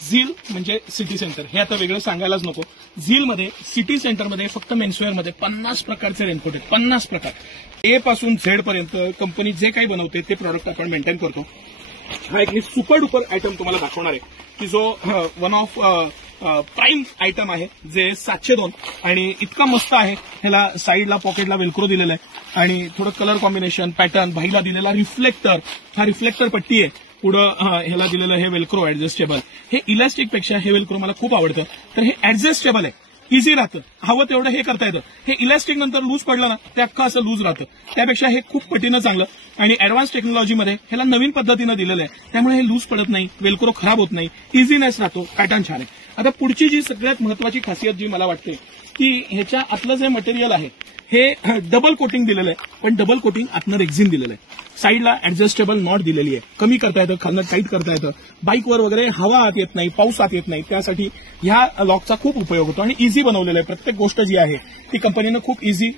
झील म्हणजे city centre, हे आता वेगळं सांगायलाच नको. झीलमध्ये सिटी सेंटरमध्ये फक्त मेन्सवेअरमध्ये 50 प्रकारचे रेनकोट आहेत, 50 प्रकार. ए पासून झेड पर्यंत कंपनी जे काही बनवते ते प्रॉडक्ट आपण मेंटेन करतो. हा एक मी सुपर डुपर आयटम तुम्हाला दाखवणार आहे की जो वन ऑफ प्राईम आयटम आहे, जे 702 आणि इतका मस्त आहे. ह्याला साईडला पॉकेटला वेल्क्रो दिलेलं आहे आणि थोडं कलर कॉम्बिनेशन पॅटर्न, बाईला दिलेला रिफ्लेक्टर, हा रिफ्लेक्टर पट्टी आहे. पुढं ह्याला दिलेलं हे वेल्क्रो ऍडजस्टेबल. हे इलास्टिक पेक्षा हे वेल्क्रो मला खूप आवडतं. तर हे ऍडजस्टेबल आहे, इझी राहतं, हवं तेवढं हे करता येतं. हे इलास्टिक नंतर लूज पडलं ना ते अख्खं असं लूज राहतं. त्यापेक्षा हे खूप पटीनं चांगलं आणि ऍडव्हान्स टेक्नॉलॉजीमध्ये ह्याला नवीन पद्धतीनं दिलेलं आहे. त्यामुळे हे लूज पडत नाही, वेल्क्रो खराब होत नाही, इझीनेस राहतो, पॅटर्न छान आहे. आता पुढची जी सगळ्यात महत्वाची खासियत जी मला वाटते की ह्याच्या आतलं जे मटेरियल आहे हे डबल कोटिंग दिलेलं आहे, पण डबल कोटिंग आतनं रेक्झिन दिलेलं आहे. साईडला ऍडजस्टेबल नॉट दिलेली आहे, कमी करता येतं, खालनं टाईट करता येतं. बाईकवर वगैरे हवा आत येत नाही, पाऊस आत येत नाही, त्यासाठी ह्या लॉकचा खूप उपयोग होतो आणि इझी बनवलेलं आहे. प्रत्येक गोष्ट जी आहे ती कंपनीनं खूप इझी,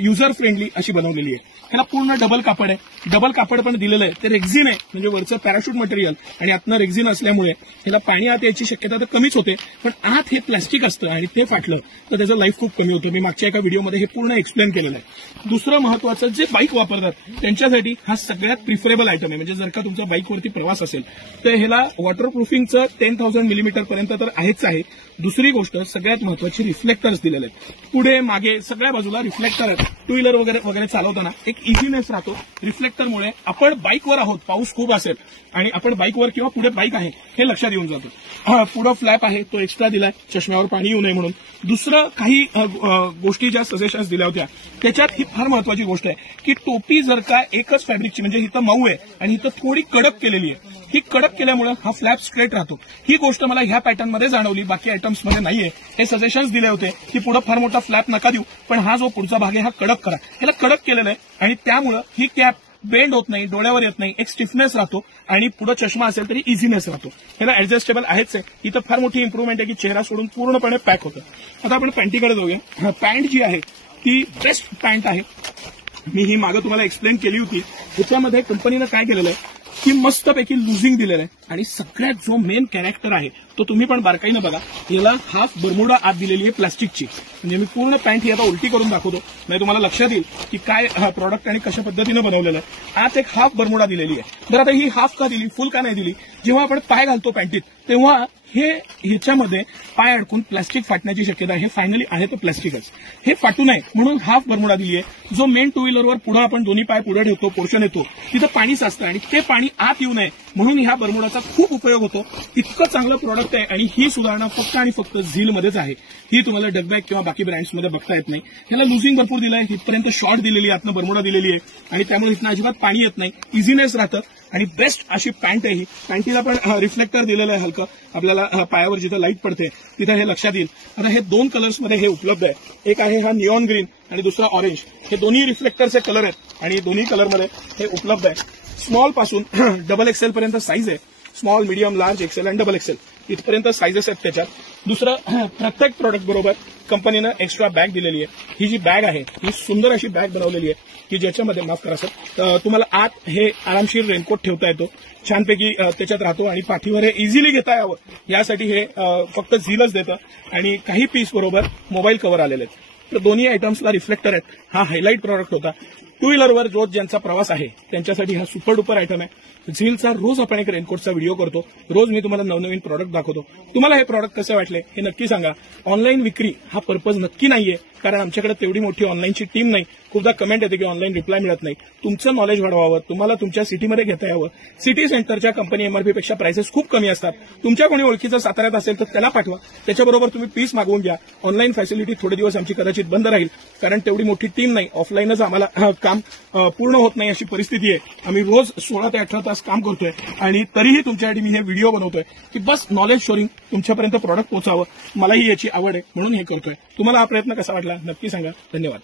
युजर फ्रेंडली अशी बनवलेली आहे. ह्याला पूर्ण डबल कापड आहे, डबल कापड पण दिलेलं आहे. ते रेक्झिन आहे, म्हणजे वरचं पॅराशूट मटेरियल आणि आतनं रेक्झिन असल्यामुळे ह्याला पाणी आत यायची शक्यता तर कमीच होते, पण आत हे प्लास्टिक असतं आणि ते फाटलं तर त्याचं लाईफ खूप कमी होतं. मी मागच्या एका व्हिडिओमध्ये हे पूर्ण एक्सप्लेन केलेलं आहे. दुसरं महत्वाचं, जे बाईक वापरतात त्यांच्यासाठी हा सगळ्यात प्रिफरेबल आयटम आहे. म्हणजे जर का तुमचा बाईकवरती प्रवास असेल तर ह्याला वॉटरप्रूफिंगचं 10,000 मिलीमीटर पर्यंत तर आहेच आहे. दुसरी गोष्ट सगळ्यात महत्वाची, रिफ्लेक्टर्स दिलेले आहेत. पुढे मागे सगळ्या बाजूला रिफ्लेक्टर आहेत. टू व्हीलर वगैरे चालवताना एक इझीनेस राहतो रिफ्लेक्टरमुळे. आपण बाईकवर आहोत, पाऊस खूप असेल आणि आपण बाईकवर किंवा पुढे बाईक आहे हे लक्षात येऊन जातो. पुढं फ्लॅप आहे तो एक्स्ट्रा दिलाय, चष्म्यावर पाणी येऊ नये म्हणून. दुसरं काही गोष्टी ज्या सजेशन्स दिल्या होत्या त्याच्यात ही फार महत्वाची गोष्ट आहे की टोपी जर का एकच फॅब्रिकची, म्हणजे इथं मऊ आहे आणि इथं थोडी कडक केलेली आहे, ही कडक केल्यामुळे हा फ्लॅप स्ट्रेट राहतो. ही गोष्ट मला ह्या पॅटर्नमध्ये जाणवली, बाकी आयटम्समध्ये नाहीये. हे सजेशन्स दिले होते की पुढे फार मोठा फ्लॅप नका देऊ, पण हा जो पुढचा भाग आहे हा कडक करा. ह्याला कडक केलेलं आहे आणि त्यामुळं ही कॅप बेंड होत नाही, डोळ्यावर येत नाही, एक स्टिफनेस राहतो आणि पुढे चष्मा असेल तरी इझीनेस राहतो. ह्याला ऍडजस्टेबल आहेच आहे. इथं फार मोठी इम्प्रूव्हमेंट आहे की चेहरा सोडून पूर्णपणे पॅक होतं. आता आपण पॅन्टीकडे जाऊया. पॅन्ट जी आहे ती बेस्ट पॅन्ट आहे. मी ही मागं तुम्हाला एक्सप्लेन केली होती. ह्याच्यामध्ये कंपनीनं काय केलेलं आहे की मस्तपैकी लुझिंग दिलेलं आहे आणि सगळ्यात जो मेन कॅरेक्टर आहे तो तुम्ही पण बारकाईनं बघा. याला हाफ बरमुडा आत दिलेली आहे प्लास्टिकची. म्हणजे मी पूर्ण पॅन्ट ही आता उलटी करून दाखवतो, म्हणजे तुम्हाला लक्षात येईल की काय प्रॉडक्ट आणि कशा पद्धतीनं बनवलेलं आहे. आत एक हाफ बरमुडा दिलेली आहे. तर आता ही हाफ का दिली, फुल का नाही दिली? जेव्हा आपण पाय घालतो पॅन्टीत तेव्हा ह्याच्यामध्ये पाय अडकून प्लास्टिक फाटण्याची शक्यता आहे. हे फायनली आहे तर प्लास्टिकच, हे फाटू नये म्हणून हाफ बरमुडा दिली आहे. जो मेन टू व्हीलरवर पुढे आपण दोन्ही पाय पुढे ठेवतो, पोर्शन येतो, तिथं पाणी साचतं आणि ते पाणी आत येऊ नये म्हणून ह्या बरमुडाचा खूप उपयोग होतो. इतकं चांगलं प्रॉडक्ट आहे आणि ही सुधारणा फक्त आणि फक्त झीलमध्येच आहे. ही तुम्हाला डगबॅग किंवा बाकी ब्रँड्समध्ये बघता येत नाही. ह्याला लुझिंग भरपूर दिलं आहे, इथपर्यंत शॉर्ट दिलेली आहे, आतनं बरमुडा दिलेली आहे आणि त्यामुळे इथनं अजिबात पाणी येत नाही, इझीनेस राहतं आणि बेस्ट अशी पॅन्ट आहे ही. पॅन्टीला पण रिफ्लेक्टर दिलेलं आहे हलकं, आपल्याला पायावर जिथं लाईट पडते तिथं हे लक्षात येईल. आता हे 2 कलर्समध्ये हे उपलब्ध आहे. एक आहे हा निऑन ग्रीन आणि दुसरा ऑरेंज. हे दोन्ही रिफ्लेक्टरचे कलर आहेत आणि दोन्ही कलरमध्ये हे उपलब्ध आहे. स्मॉल पासून डबल एक्सेल पर्यंत साईज आहे. स्मॉल, मीडियम, लार्ज, एक्सेल आणि डबल एक्सेल इथपर्यंत साईजेस आहेत त्याच्यात. दुसरं, प्रत्येक प्रोडक्ट बरोबर कंपनीनं एक्स्ट्रा बॅग दिलेली आहे. ही जी बॅग आहे ही सुंदर अशी बॅग बनवलेली आहे की ज्याच्यामध्ये, माफ करा सर, तुम्हाला आत हे आरामशीर रेनकोट ठेवता येतो, छानपैकी त्याच्यात राहतो आणि पाठीवर हे इझिली घेता यावं यासाठी हे फक्त झीलच देतं आणि काही पीस बरोबर मोबाईल कव्हर आलेले आहेत. तर दोन्ही आयटम्सला रिफ्लेक्टर आहेत. हा हायलाईट प्रॉडक्ट होता. टू व्हीलरवर रोज ज्यांचा प्रवास आहे त्यांच्यासाठी हा सुपर डुपर आयटम आहे. झीलचा रोज आपण एक रेनकोटचा व्हिडिओ करतो, रोज मी तुम्हाला नवनवीन प्रॉडक्ट दाखवतो. तुम्हाला हे प्रॉडक्ट कसे वाटले हे नक्की सांगा. ऑनलाईन विक्री हा पर्पज नक्की नाहीये, कारण आमच्याकडे तेवढी मोठी ऑनलाईनची टीम नाही. खूपदा कमेंट येते की ऑनलाईन रिप्लाय मिळत नाही. तुमचं नॉलेज वाढवावं, तुम्हाला तुमच्या सिटीमध्ये घेता यावं. सिटी सेंटरच्या कंपनी एमआरपी पेक्षा प्राइसेस खूप कमी असतात. तुमच्या कोणी ओळखीचं साताऱ्यात असेल तर त्याला पाठवा, त्याच्याबरोबर तुम्ही पीस मागवून घ्या. ऑनलाईन फॅसिलिटी थोडे दिवस आमची कदाचित बंद राहील, कारण तेवढी मोठी टीम नाही. ऑफलाईनच आम्हाला काम पूर्ण होत नाही अशी परिस्थिती आहे. आम्ही रोज 16 ते 18 तास काम करतोय आणि तरीही तुमच्यासाठी मी हे व्हिडिओ बनवतोय की बस नॉलेज शेअरिंग, तुमच्यापर्यंत प्रॉडक्ट पोहोचावं. मलाही याची आवड आहे म्हणून हे करतोय. तुम्हाला हा प्रयत्न कसा वाटला नक्की सांगा. धन्यवाद.